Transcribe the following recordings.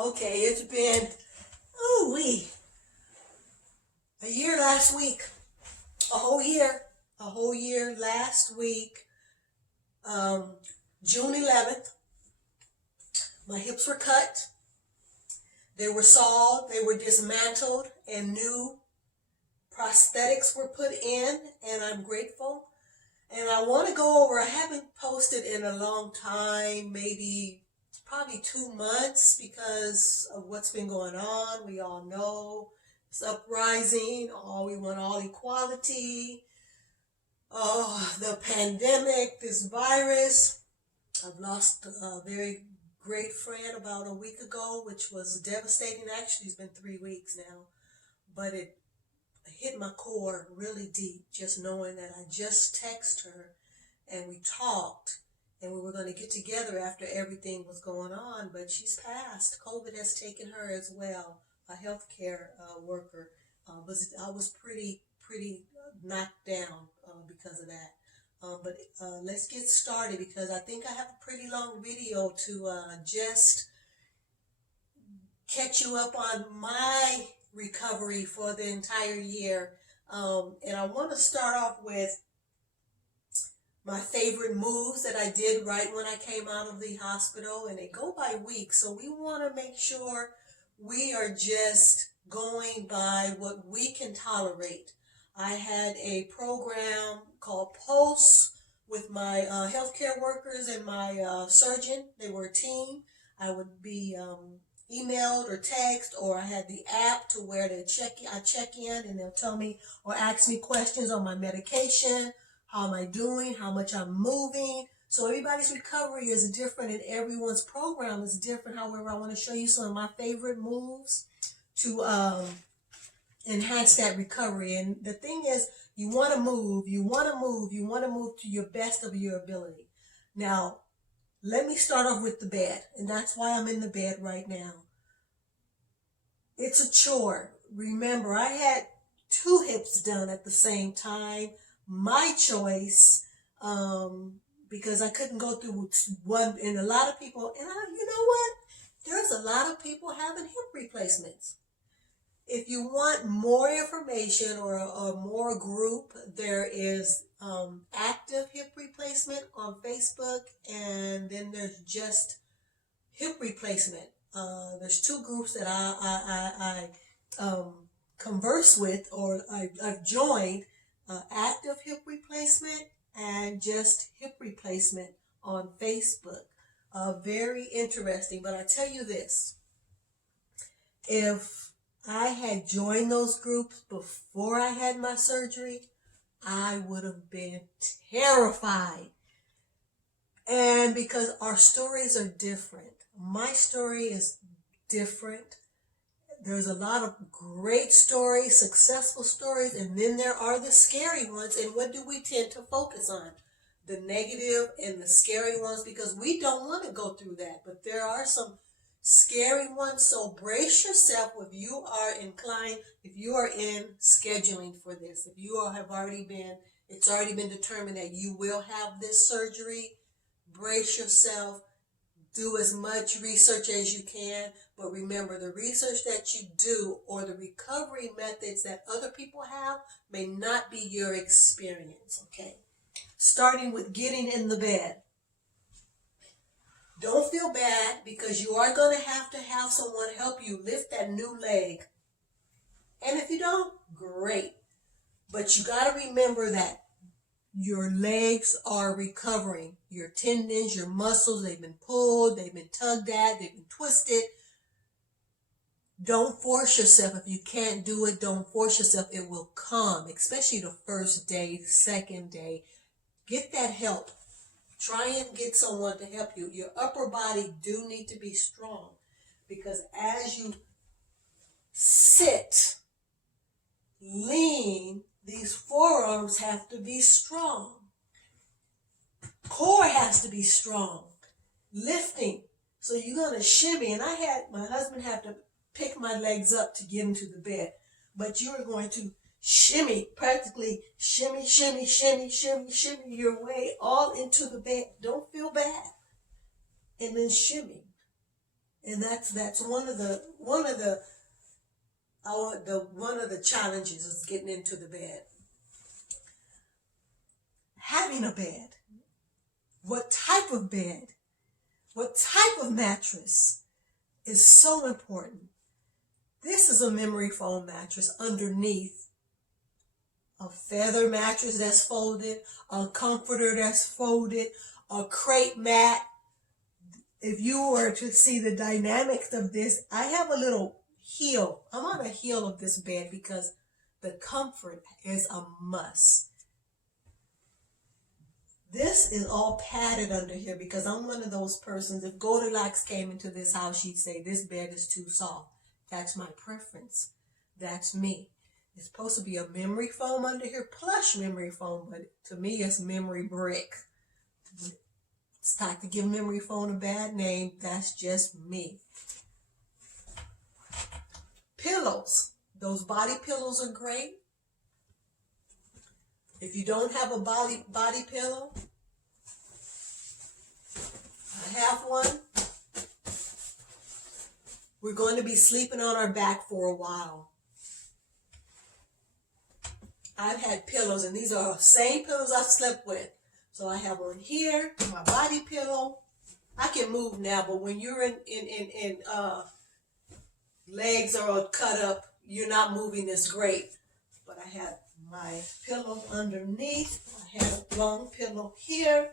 Okay, it's been, a year last week. A whole year. A whole year last week. Um, June 11th, my hips were cut. They were sawed, they were dismantled, and new prosthetics were put in, and I'm grateful. And I want to go over, I haven't posted in a long time, probably 2 months because of what's been going on. We all know it's uprising. We want all equality. Oh, the pandemic, this virus. I've lost a very great friend about a week ago, which was devastating. Actually, it's been 3 weeks now, but it hit my core really deep, just knowing that I just texted her and we talked and we were going to get together after everything was going on, but she's passed. COVID has taken her as well, a healthcare worker. I was pretty knocked down because of that. But let's get started because I think I have a pretty long video to just catch you up on my recovery for the entire year. And I want to start off with my favorite moves that I did right when I came out of the hospital, and they go by weeks. So we want to make sure we are just going by what we can tolerate. I had a program called Pulse with my healthcare workers and my surgeon. They were a team. I would be emailed or text, or I had the app to where I check in and they'll tell me or ask me questions on my medication, how am I doing, how much I'm moving. So everybody's recovery is different and everyone's program is different. However, I want to show you some of my favorite moves to enhance that recovery. And the thing is, you want to move to your best of your ability. Now, let me start off with the bed, and that's why I'm in the bed right now. It's a chore. Remember, I had 2 hips done at the same time. My choice, because I couldn't go through one, and a lot of people, and you know what? There's a lot of people having hip replacements. If you want more information or more group, there is active hip replacement on Facebook, and then there's just hip replacement. There's 2 groups that I converse with, or I've joined, active hip replacement and just hip replacement on Facebook. Very interesting, but I tell you this, if I had joined those groups before I had my surgery, I would have been terrified. And because our stories are different, my story is different. There's a lot of great stories, successful stories, and then there are the scary ones. And what do we tend to focus on? The negative and the scary ones, because we don't want to go through that. But there are some scary ones, so brace yourself if you are inclined, if you are in scheduling for this, if you it's already been determined that you will have this surgery. Brace yourself, do as much research as you can, but remember, the research that you do or the recovery methods that other people have may not be your experience, okay? Starting with getting in the bed. Don't feel bad, because you are going to have someone help you lift that new leg. And if you don't, great. But you got to remember that your legs are recovering. Your tendons, your muscles, they've been pulled, they've been tugged at, they've been twisted. Don't force yourself. If you can't do it, don't force yourself. It will come, especially the first day, the second day. Get that help. Try and get someone to help you. Your upper body do need to be strong, because as you sit, lean, these forearms have to be strong. Core has to be strong. Lifting. So you're going to shimmy. And I had my husband have to pick my legs up to get into the bed. But you are going to shimmy, practically shimmy your way all into the bed. Don't feel bad. And then shimmy. And that's one of the challenges is getting into the bed. Having a bed. What type of bed? What type of mattress is so important. This is a memory foam mattress underneath a feather mattress that's folded, a comforter that's folded, a crepe mat. If you were to see the dynamics of this, I have a little heel. I'm on a heel of this bed because the comfort is a must. This is all padded under here because I'm one of those persons, if Goldilocks came into this house, she'd say, this bed is too soft. That's my preference. That's me. It's supposed to be a memory foam under here, plush memory foam, but to me, it's memory brick. It's time to give memory foam a bad name. That's just me. Pillows. Those body pillows are great. If you don't have a body pillow, I have one. We're going to be sleeping on our back for a while. I've had pillows, and these are the same pillows I've slept with. So I have one here, my body pillow. I can move now, but when you're in legs are cut up, you're not moving as great. But I have my pillow underneath. I had a long pillow here.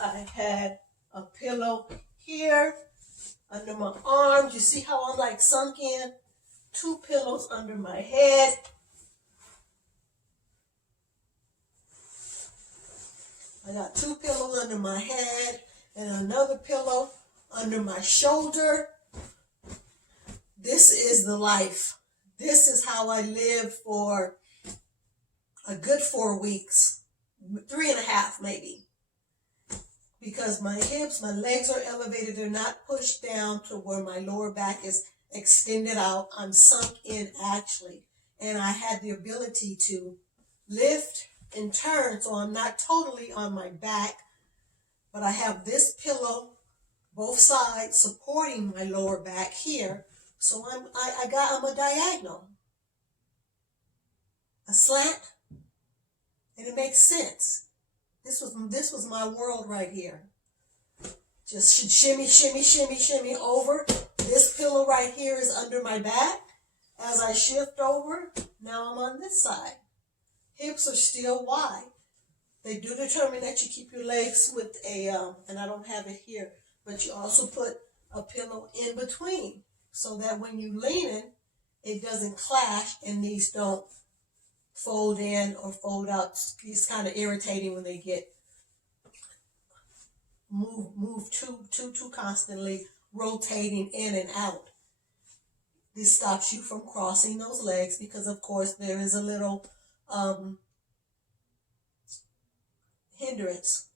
I had a pillow here under my arms. You see how I'm like sunk in? 2 pillows under my head. I got 2 pillows under my head and another pillow under my shoulder. This is the life. This is how I lived for a good 4 weeks, 3.5 maybe. Because my hips, my legs are elevated. They're not pushed down to where my lower back is extended out. I'm sunk in actually. And I had the ability to lift and turn, so I'm not totally on my back, but I have this pillow, both sides, supporting my lower back here. So I'm a diagonal, a slant, and it makes sense. This was my world right here. Just shimmy, shimmy, shimmy, shimmy over. This pillow right here is under my back. As I shift over, now I'm on this side. Hips are still wide. They do determine that you keep your legs with a, and I don't have it here, but you also put a pillow in between so that when you lean in, it doesn't clash and these don't fold in or fold out. It's kind of irritating when they get moved too constantly, rotating in and out. This stops you from crossing those legs because, of course, there is a little hindrance.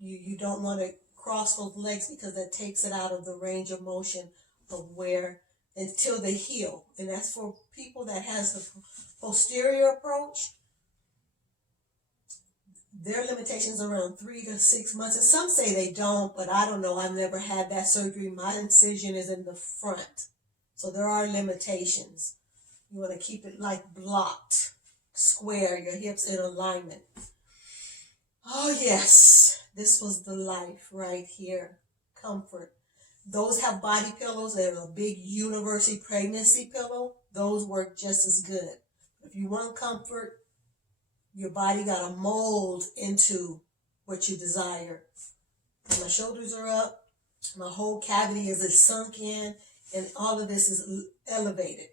You don't want to cross those legs because that takes it out of the range of motion of where until they heal. And that's for people that has the posterior approach. Their limitations are around 3 to 6 months. And some say they don't, but I don't know. I've never had that surgery. My incision is in the front. So there are limitations. You want to keep it like blocked, square, your hips in alignment. Oh yes, this was the life right here. Comfort. Those have body pillows. They're a big university pregnancy pillow. Those work just as good. If you want comfort, your body got to mold into what you desire. My shoulders are up. My whole cavity is sunk in. And all of this is elevated.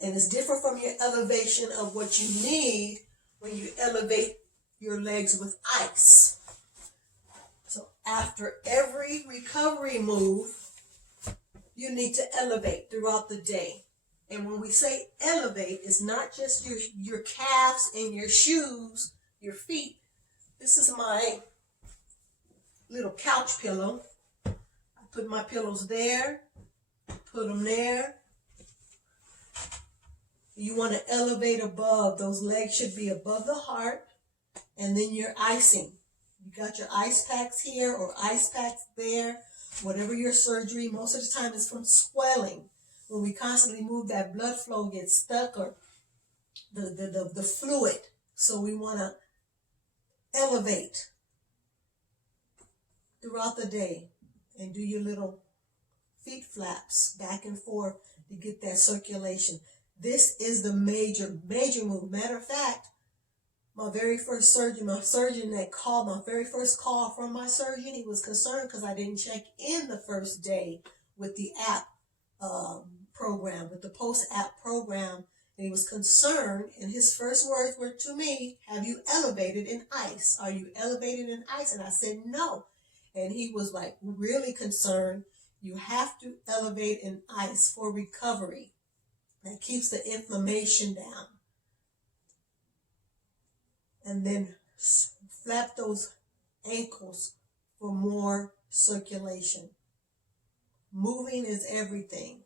And it's different from your elevation of what you need when you elevate your legs with ice. So after every recovery move, you need to elevate throughout the day. And when we say elevate, it's not just your calves and your shoes, your feet. This is my little couch pillow. I put my pillows there. Put them there. You want to elevate above. Those legs should be above the heart. And then your icing. You got your ice packs here or ice packs there. whatever your surgery, most of the time it's from swelling. When we constantly move, that blood flow gets stuck, or the fluid. So we want to elevate throughout the day and do your little feet flaps back and forth to get that circulation. This is the major move. Matter of fact, my very first surgeon, my very first call from my surgeon, he was concerned because I didn't check in the first day with the app program, with the post-app program. And he was concerned, and his first words were to me, have you elevated in ice? Are you elevated in ice? And I said, no. And he was like really concerned. You have to elevate in ice for recovery. That keeps the inflammation down. And then flap those ankles for more circulation. Moving is everything.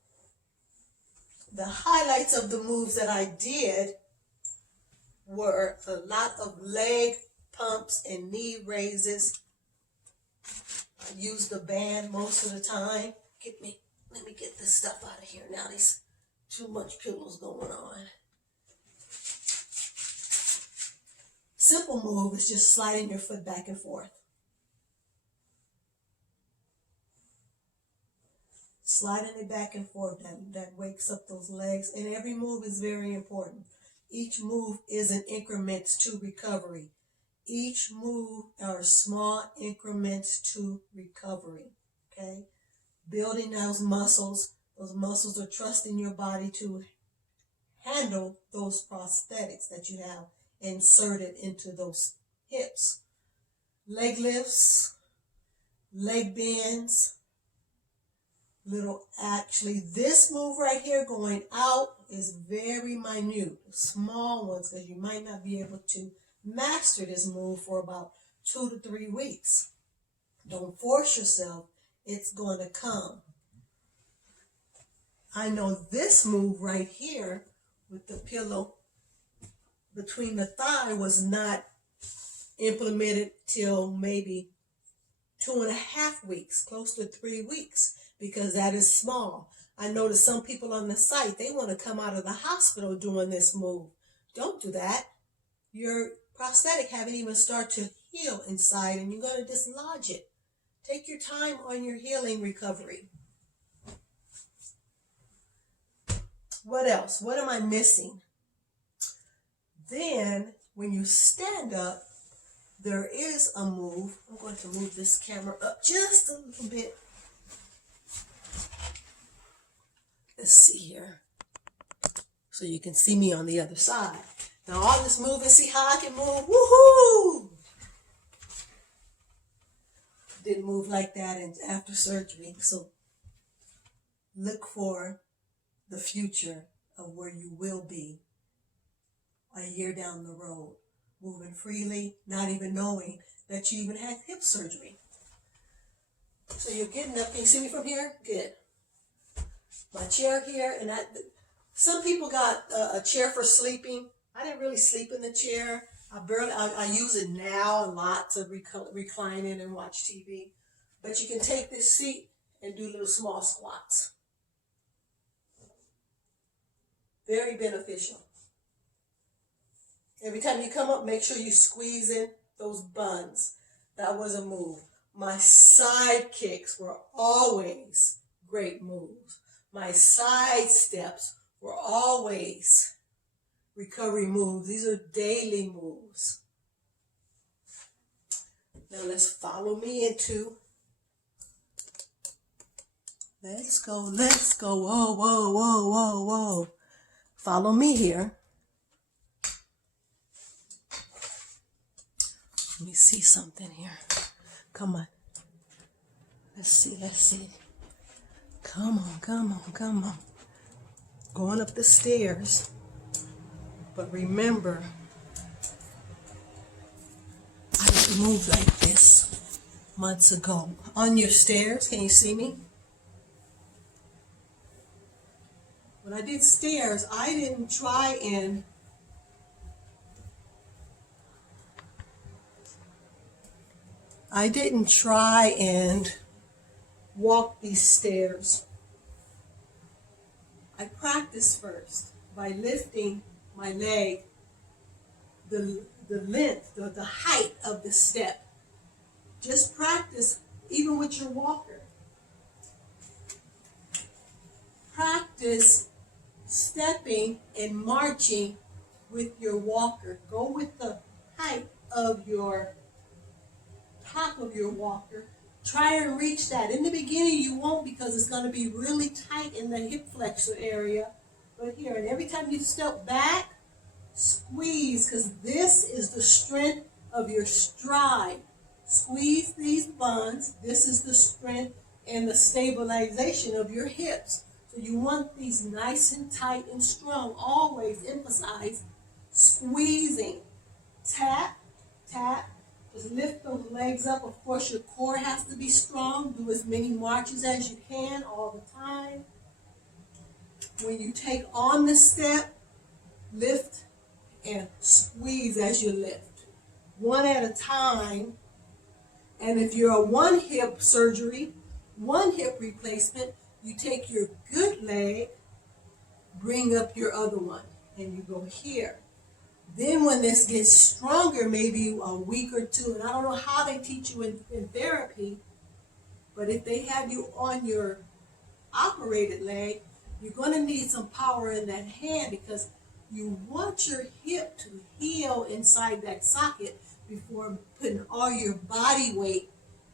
The highlights of the moves that I did were a lot of leg pumps and knee raises. I use the band most of the time. Let me get this stuff out of here now. There's too much pillows going on. Simple move is just sliding your foot back and forth. Sliding it back and forth, that wakes up those legs. And every move is very important. Each move is an increment to recovery. Each move are small increments to recovery. Okay? Building those muscles. Those muscles are trusting your body to handle those prosthetics that you have inserted into those hips. Leg lifts, leg bends. This move right here going out is very minute, small ones, because you might not be able to master this move for about 2 to 3 weeks. Don't force yourself. It's going to come. I know this move right here with the pillow between the thigh was not implemented till maybe 2.5 weeks, close to 3 weeks, because that is small. I noticed some people on the site, they want to come out of the hospital doing this move. Don't do that. Your prosthetic haven't even started to heal inside, and you're going to dislodge it. Take your time on your healing recovery. What else? What am I missing? Then, when you stand up, there is a move. I'm going to move this camera up just a little bit. Let's see here. So you can see me on the other side. Now all this moving, see how I can move? Woohoo! Didn't move like that after surgery. So look for the future of where you will be a year down the road. Moving freely, not even knowing that you even had hip surgery. So you're getting up. Can you see me from here? Good. My chair here, and some people got a chair for sleeping. I didn't really sleep in the chair. I use it now a lot to recline in and watch TV. But you can take this seat and do little small squats. Very beneficial. Every time you come up, make sure you squeeze in those buns. That was a move. My side kicks were always great moves. My side steps were always recovery moves. These are daily moves. Now let's follow me into. Let's go. Whoa, whoa, whoa, whoa, whoa. Follow me here. Let me see something here. Come on. Let's see. Come on. Going up the stairs. But remember, I didn't move like this months ago. On your stairs, can you see me? When I did stairs, I didn't try and walk these stairs. I practice first by lifting my leg, the length, the height of the step. Just practice even with your walker. Practice stepping and marching with your walker. Go with the height of your top of your walker. Try and reach that. In the beginning you won't, because it's going to be really tight in the hip flexor area. But here, and every time you step back, squeeze, because this is the strength of your stride. Squeeze these buns. This is the strength and the stabilization of your hips. So you want these nice and tight and strong. Always emphasize squeezing. Tap, tap. Just lift those legs up. Of course, your core has to be strong. Do as many marches as you can all the time. When you take on the step, lift and squeeze as you lift. One at a time. And if you're a one hip surgery, one hip replacement, you take your good leg, bring up your other one, and you go here. Then when this gets stronger, maybe a week or two, and I don't know how they teach you in therapy, but if they have you on your operated leg, you're going to need some power in that hand, because you want your hip to heal inside that socket before putting all your body weight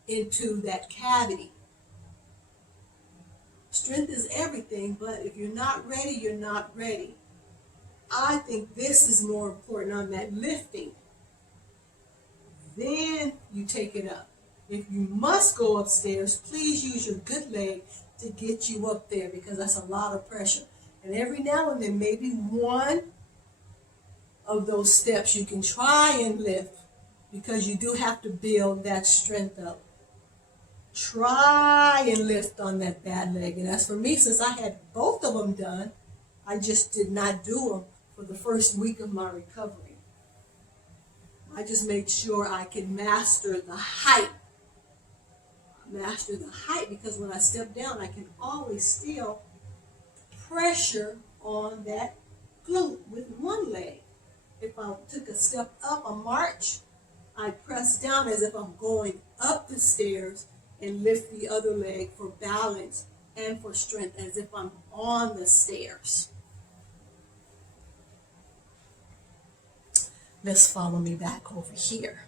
into that cavity. Strength is everything, but if you're not ready, you're not ready. I think this is more important on that lifting. Then you take it up. If you must go upstairs, please use your good leg to get you up there, because that's a lot of pressure. And every now and then, maybe one of those steps you can try and lift, because you do have to build that strength up. Try and lift on that bad leg. And as for me, since I had both of them done, I just did not do them for the first week of my recovery. I just made sure I could master the height. Master the height, because when I step down, I can always still pressure on that glute with one leg. If I took a step up, a march, I press down as if I'm going up the stairs and lift the other leg for balance and for strength, as if I'm on the stairs. Let's follow me back over here.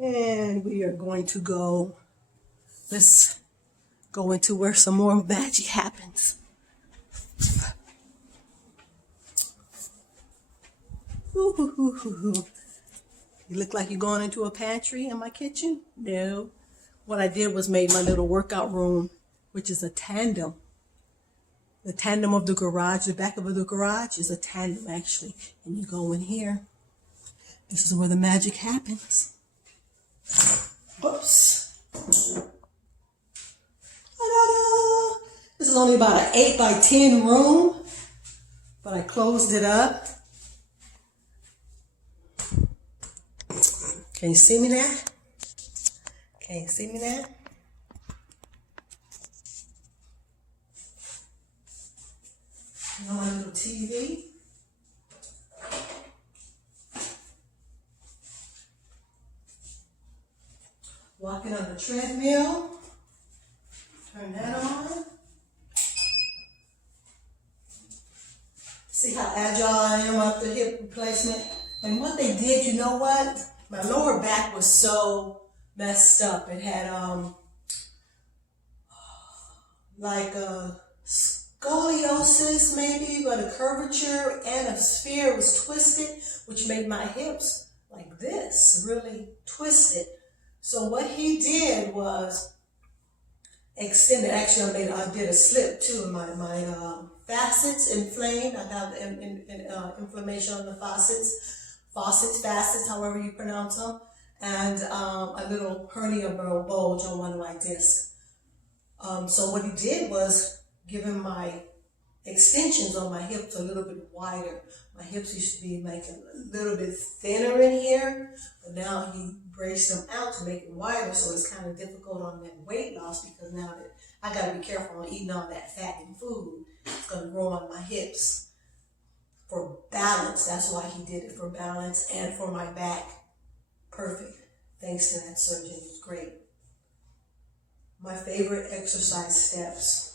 And we are going to go, let's go into where some more magic happens. You look like you're going into a pantry in my kitchen? No. What I did was made my little workout room, which is a tandem. The tandem of the garage, the back of the garage is a tandem actually. And you go in here. This is where the magic happens. Whoops. Ta-da-da! This is only about an 8 by 10 room, but I closed it up. Can you see me there? Can you see me there? My little TV. Walking on the treadmill. Turn that on. See how agile I am after hip replacement? And what they did, you know what? My lower back was so messed up. It had like a scoliosis maybe, but a curvature, and a sphere was twisted, which made my hips like this, really twisted. So what he did was extended. Actually, I did a slip too. My facets inflamed. I have inflammation on the facets, however you pronounce them, and a little hernia bulge on one of my discs. So what he did was give him my extensions on my hips a little bit wider. My hips used to be like a little bit thinner in here, but now he braced them out to make it wider, so it's kind of difficult on that weight loss because now that I got to be careful on eating all that fattening food. It's going to grow on my hips for balance. That's why he did it, for balance and for my back. Perfect. Thanks to that surgeon. It was great. My favorite exercise steps.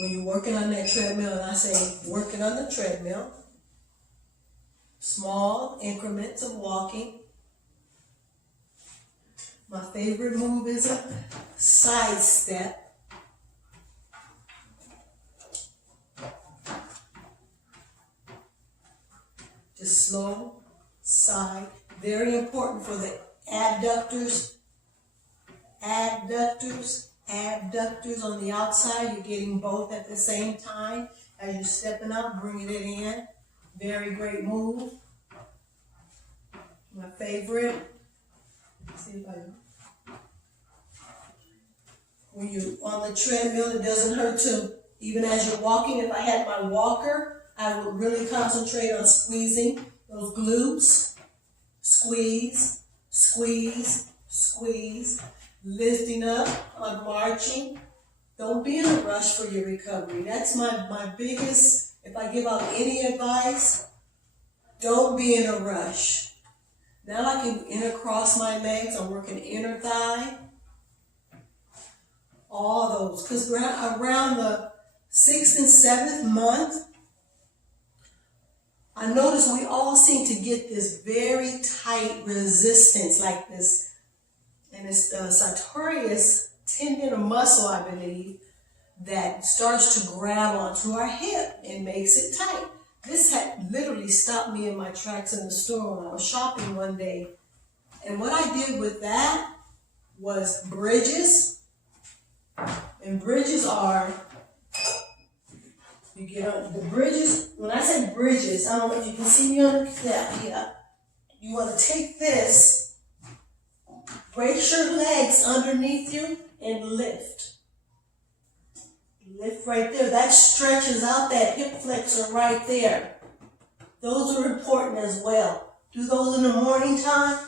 When you're working on that treadmill, and I say working on the treadmill, small increments of walking. My favorite move is a side step. Just slow side. Very important for the abductors on the outside. You're getting both at the same time as you're stepping up, bringing it in. Very great move. My favorite. See if I can. When you're on the treadmill, it doesn't hurt to, even as you're walking, if I had my walker, I would really concentrate on squeezing those glutes. Squeeze, squeeze, squeeze. Lifting up on marching. Don't be in a rush for your recovery. That's my biggest, if I give out any advice, don't be in a rush. Now I can intercross my legs. I'm working inner thigh. All those. Because around the 6th and 7th month, I notice we all seem to get this very tight resistance like this. And it's the sartorius tendon or muscle, I believe, that starts to grab onto our hip and makes it tight. This had literally stopped me in my tracks in the store when I was shopping one day. And what I did with that was bridges. And bridges are, you get on the bridges. When I say bridges, I don't know if you can see me on that here. You want to take this, brace your legs underneath you, and lift. Lift right there. That stretches out that hip flexor right there. Those are important as well. Do those in the morning time.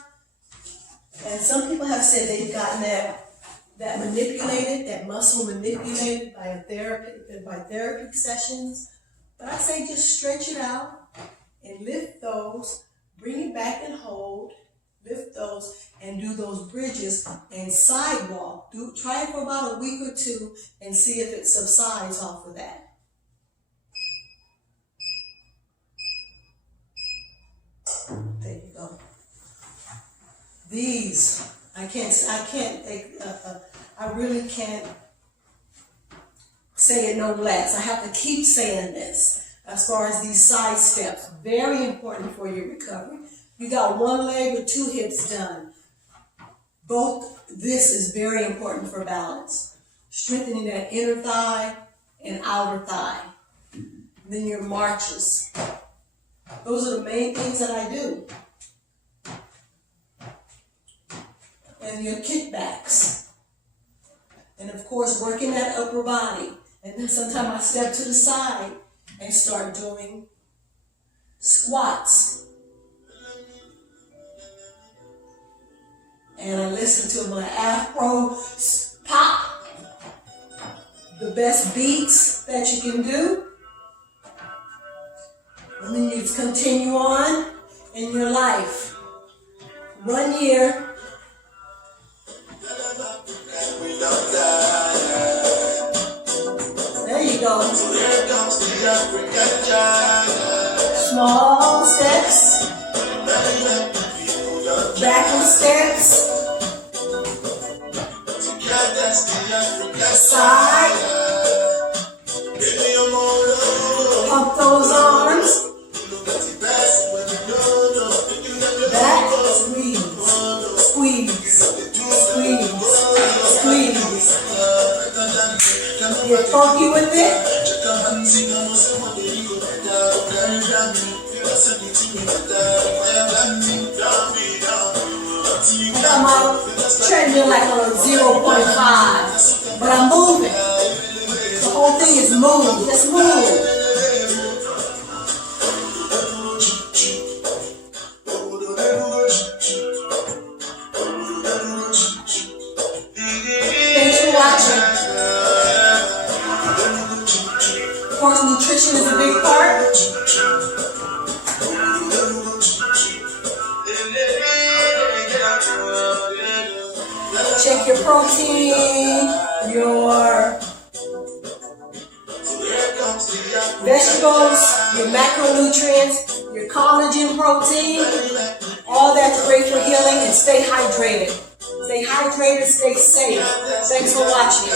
And some people have said they've gotten that manipulated, that muscle manipulated by therapy sessions. But I say just stretch it out and lift those, bring it back and hold. Lift those and do those bridges and sidewalk. Try it for about a week or two and see if it subsides off of that. There you go. These, I really can't say it no less. I have to keep saying this as far as these side steps. Very important for your recovery. You got one leg or two hips done. This is very important for balance. Strengthening that inner thigh and outer thigh. Then your marches. Those are the main things that I do. And your kickbacks. And of course, working that upper body. And then sometimes I step to the side and start doing squats. And I listen to my Afro pop, the best beats that you can do. And then you continue on in your life. 1 year. There you go. Small steps. Backward steps. Side. Pump those arms. Back. Squeeze. Squeeze. Squeeze. Squeeze. Get funky with it. I got my treadmill like on a 0.5, but I'm moving. see is move. Just move. Thanks for watching. Of course, nutrition is a big part. Check your protein, your vegetables, your macronutrients, your collagen protein. All that's great for healing, and stay hydrated. Stay hydrated, stay safe. Thanks for watching.